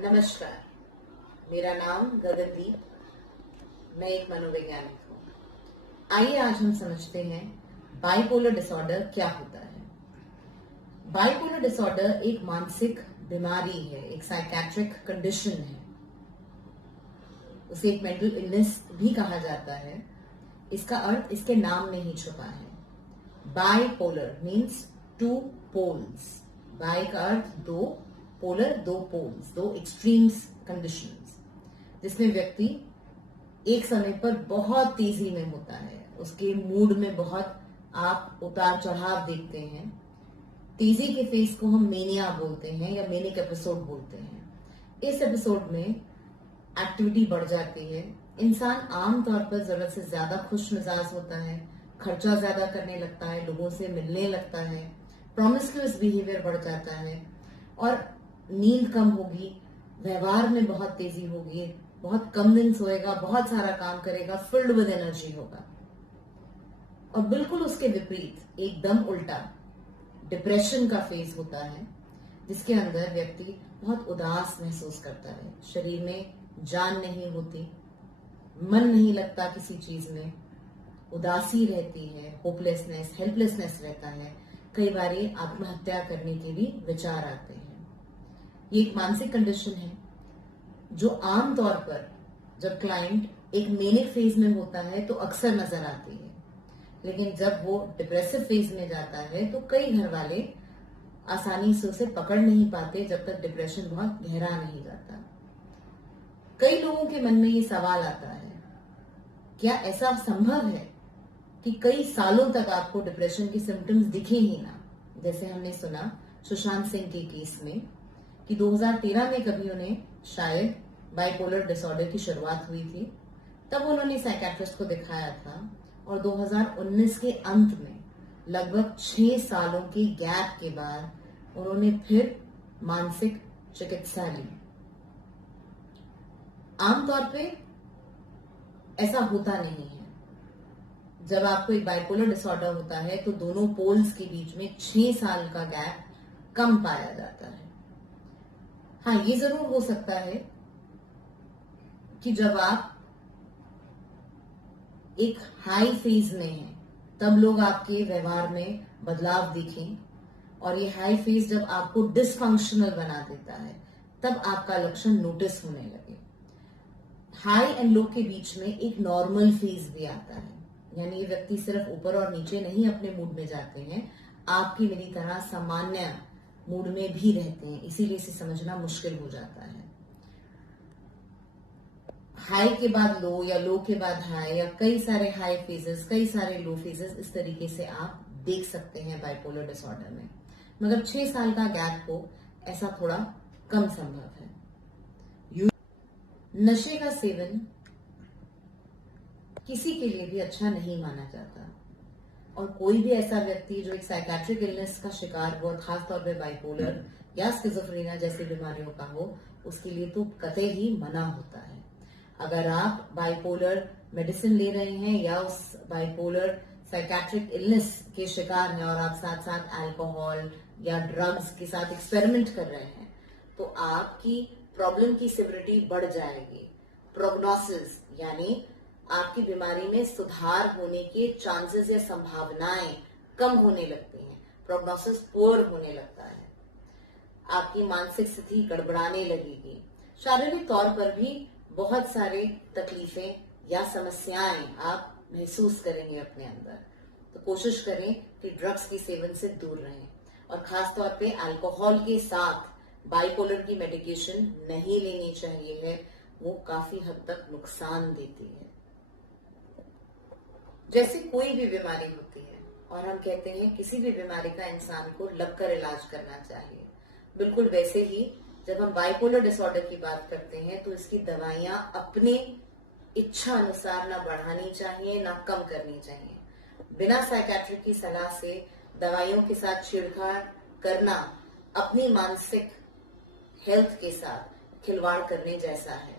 नमस्कार, मेरा नाम गगनदीप, मैं एक मनोवैज्ञानिक हूँ। आइए आज हम समझते हैं बाइपोलर डिसऑर्डर क्या होता है। बाइपोलर डिसऑर्डर एक मानसिक बीमारी है, एक साइकेट्रिक कंडीशन है। उसे एक मेंटल इलनेस भी कहा जाता है। इसका अर्थ इसके नाम में ही छुपा है। Bipolar means two poles. Bi का अर्थ दो, पोलर दो पोल्स, दो एक्सट्रीम्स कंडीशंस, जिसमें व्यक्ति एक समय पर बहुत तेजी में होता है, उसके मूड में बहुत आप उतार चढ़ाव देखते हैं। तेजी के फेज को हम मेनिया बोलते हैं या मेनिक एपिसोड बोलते हैं। इस एपिसोड में एक्टिविटी बढ़ जाती है, इंसान आमतौर पर जरूरत से ज्यादा खुश मिजाज होता है, खर्चा ज्यादा करने लगता है, लोगों से मिलने लगता है, प्रोमिस्क्यूअस बिहेवियर बढ़ जाता है और नींद कम होगी, व्यवहार में बहुत तेजी होगी, बहुत कम दिन सोएगा, बहुत सारा काम करेगा, फिल्ड विद एनर्जी होगा। और बिल्कुल उसके विपरीत एकदम उल्टा डिप्रेशन का फेज होता है, जिसके अंदर व्यक्ति बहुत उदास महसूस करता है, शरीर में जान नहीं होती, मन नहीं लगता किसी चीज में, उदासी रहती है, होपलेसनेस, हेल्पलेसनेस रहता है, कई बार आत्महत्या करने के भी विचार आते हैं। ये एक मानसिक कंडीशन है जो आमतौर पर जब क्लाइंट एक मेनिक फेज में होता है तो अक्सर नजर आती है, लेकिन जब वो डिप्रेसिव फेज में जाता है तो कई घर वाले आसानी से उसे पकड़ नहीं पाते जब तक डिप्रेशन बहुत गहरा नहीं जाता। कई लोगों के मन में ये सवाल आता है, क्या ऐसा संभव है कि कई सालों तक आपको डिप्रेशन के सिम्टम्स दिखे ही ना? जैसे हमने सुना सुशांत सिंह के केस में कि 2013 में कभी उन्हें शायद बाइपोलर डिसऑर्डर की शुरुआत हुई थी, तब उन्होंने साइकेट्रिस्ट को दिखाया था और 2019 के अंत में लगभग 6 सालों के गैप के बाद उन्होंने फिर मानसिक चिकित्सा ली। आमतौर पे ऐसा होता नहीं है। जब आपको एक बाइपोलर डिसऑर्डर होता है तो दोनों पोल्स के बीच में 6 साल का गैप कम पाया जाता है। हाँ, ये जरूर हो सकता है कि जब आप एक हाई फेज में हैं तब लोग आपके व्यवहार में बदलाव दिखें, और ये हाई फेज जब आपको डिसफंक्शनल बना देता है तब आपका लक्षण नोटिस होने लगे। हाई एंड लो के बीच में एक नॉर्मल फेज भी आता है, यानी ये व्यक्ति सिर्फ ऊपर और नीचे नहीं अपने मूड में जाते हैं, आपकी मेरी तरह सामान्य मूड में भी रहते हैं, इसीलिए इसे समझना मुश्किल हो जाता है। हाई के बाद लो या लो के बाद हाई या कई सारे हाई फेजेस, कई सारे लो फेजेस, इस तरीके से आप देख सकते हैं बाइपोलर डिसऑर्डर में। मगर 6 साल का गैप हो ऐसा थोड़ा कम संभव है। नशे का सेवन किसी के लिए भी अच्छा नहीं माना जाता, और कोई भी ऐसा व्यक्ति जो एक साइकेट्रिक इलनेस का शिकार हो, खासतौर पे बाइपोलर या स्किज़ोफ्रेनिया जैसी बीमारियों का हो, उसके लिए तो कतई ही मना होता है। अगर आप बाइपोलर मेडिसिन ले रहे हैं या उस बाइपोलर साइकेट्रिक इलनेस के शिकार हैं और आप साथ साथ अल्कोहल या ड्रग्स के साथ एक्सपेरिमेंट कर रहे हैं, तो आपकी प्रॉब्लम की सिविरिटी बढ़ जाएगी। प्रोग्नोसिस यानी आपकी बीमारी में सुधार होने के चांसेस या संभावनाएं कम होने लगती हैं, प्रोग्नोसिस पुअर होने लगता है, आपकी मानसिक स्थिति गड़बड़ाने लगेगी, शारीरिक तौर पर भी बहुत सारी तकलीफें या समस्याएं आप महसूस करेंगे अपने अंदर। तो कोशिश करें कि ड्रग्स के सेवन से दूर रहें, और खासतौर पे अल्कोहल के साथ बाइपोलर की मेडिकेशन नहीं लेनी चाहिए है, वो काफी हद तक नुकसान देती है। जैसे कोई भी बीमारी होती है और हम कहते हैं किसी भी बीमारी का इंसान को लगकर इलाज करना चाहिए, बिल्कुल वैसे ही जब हम बाइपोलर डिसऑर्डर की बात करते हैं तो इसकी दवाइयां अपने इच्छा अनुसार ना बढ़ानी चाहिए ना कम करनी चाहिए। बिना साइकेट्रिक की सलाह से दवाइयों के साथ छेड़छाड़ करना अपनी मानसिक हेल्थ के साथ खिलवाड़ करने जैसा है।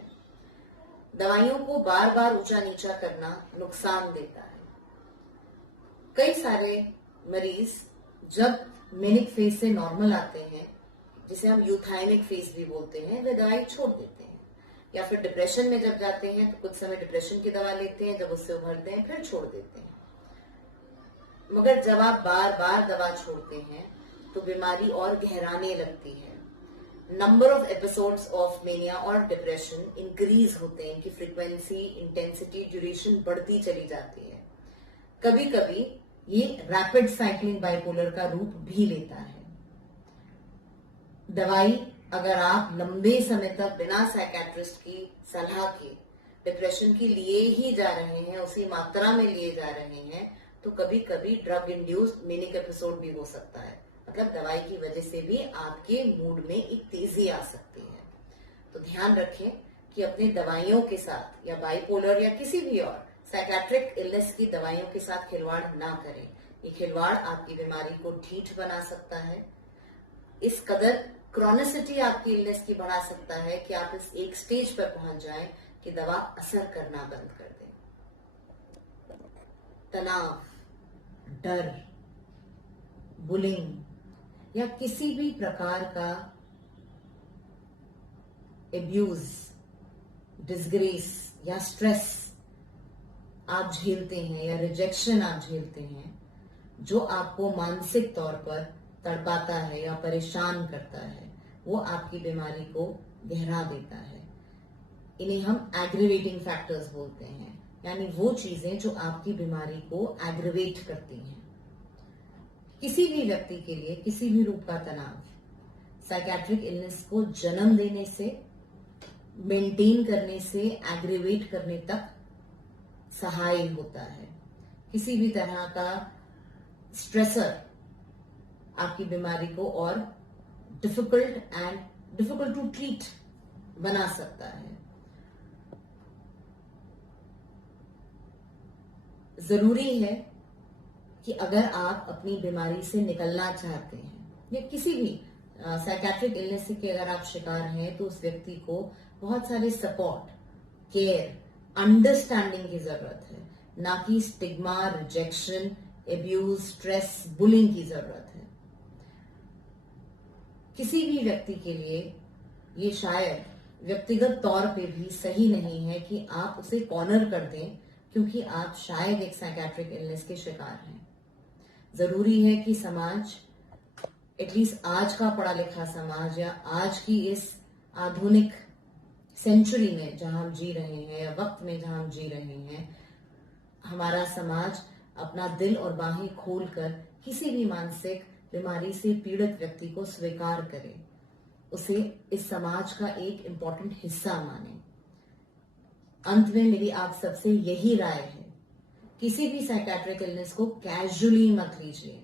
दवाइयों को बार बार ऊंचा नीचा करना नुकसान देता है। कई सारे मरीज जब मेनिक फेज से नॉर्मल आते हैं जिसे हम यूथाइनिक फेज भी बोलते हैं, वे दवाई छोड़ देते हैं। या फिर डिप्रेशन में जब जाते हैं तो कुछ समय डिप्रेशन की दवा लेते हैं, जब उससे उभरते हैं फिर छोड़ देते हैं। मगर जब आप बार बार दवा छोड़ते हैं तो बीमारी और गहराने लगती है। Number of episodes of mania और डिप्रेशन इंक्रीज होते हैं, इनकी फ्रीक्वेंसी, इंटेंसिटी, ड्यूरेशन बढ़ती चली जाती है। कभी कभी ये रैपिड साइक्लिंग बाइपोलर का रूप भी लेता है। दवाई अगर आप लंबे समय तक बिना साइकेट्रिस्ट की सलाह के डिप्रेशन की लिए ही जा रहे हैं, उसी मात्रा में लिए जा रहे हैं, तो कभी कभी ड्रग इंड्यूस्ड मेनिक एपिसोड भी हो सकता है। मतलब दवाई की वजह से भी आपके मूड में एक तेजी आ सकती है। तो ध्यान रखें कि अपनी दवाइयों के साथ या बाइपोलर या किसी भी और साइकेट्रिक इलनेस की दवाइयों के साथ खिलवाड़ ना करें। ये खिलवाड़ आपकी बीमारी को ढीठ बना सकता है। इस कदर क्रॉनिसिटी आपकी इलनेस की बढ़ा सकता है कि आप इस एक स्टेज पर पहुंच जाएं कि दवा असर करना बंद कर दे। तनाव, डर, बुलिंग या किसी भी प्रकार का एब्यूज, डिसग्रेस या स्ट्रेस आप झेलते हैं या रिजेक्शन आप झेलते हैं, जो आपको मानसिक तौर पर तड़पाता है या परेशान करता है, वो आपकी बीमारी को गहरा देता है। इन्हें हम एग्रीवेटिंग फैक्टर्स बोलते हैं, यानी वो चीजें जो आपकी बीमारी को एग्रीवेट करती हैं। किसी भी व्यक्ति के लिए किसी भी रूप का तनाव साइकेट्रिक इलनेस को जन्म देने से, मेंटेन करने से, एग्रीवेट करने तक सहाय होता है। किसी भी तरह का स्ट्रेसर आपकी बीमारी को और डिफिकल्ट टू ट्रीट बना सकता है। जरूरी है कि अगर आप अपनी बीमारी से निकलना चाहते हैं या किसी भी साइकेट्रिक इलनेस के अगर आप शिकार हैं, तो उस व्यक्ति को बहुत सारे सपोर्ट, केयर, अंडरस्टैंडिंग की जरूरत है, ना कि stigma, rejection, abuse, stress, bullying की जरूरत है। किसी भी व्यक्ति के लिए ये शायद व्यक्तिगत तौर पे भी सही नहीं है कि आप उसे कॉर्नर कर दें, क्योंकि आप शायद एक साइकेट्रिक इलनेस के शिकार हैं। जरूरी है कि समाज, एटलीस्ट आज का पढ़ा लिखा समाज या आज की इस आधुनिक सेंचुरी में जहां हम जी रहे हैं या वक्त में जहां हम जी रहे हैं, हमारा समाज अपना दिल और बाहें खोलकर किसी भी मानसिक बीमारी से पीड़ित व्यक्ति को स्वीकार करे, उसे इस समाज का एक इम्पोर्टेंट हिस्सा माने। अंत में मेरी आप सबसे यही राय है, किसी भी साइकेट्रिक इलनेस को कैजुअली मत लीजिए।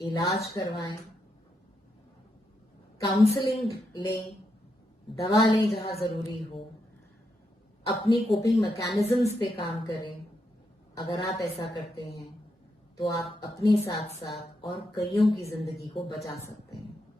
इलाज करवाएं, काउंसलिंग लें, दवा लें जहां जरूरी हो, अपनी कोपिंग मैकेनिज्म्स पे काम करें। अगर आप ऐसा करते हैं तो आप अपने साथ साथ और कईयों की जिंदगी को बचा सकते हैं।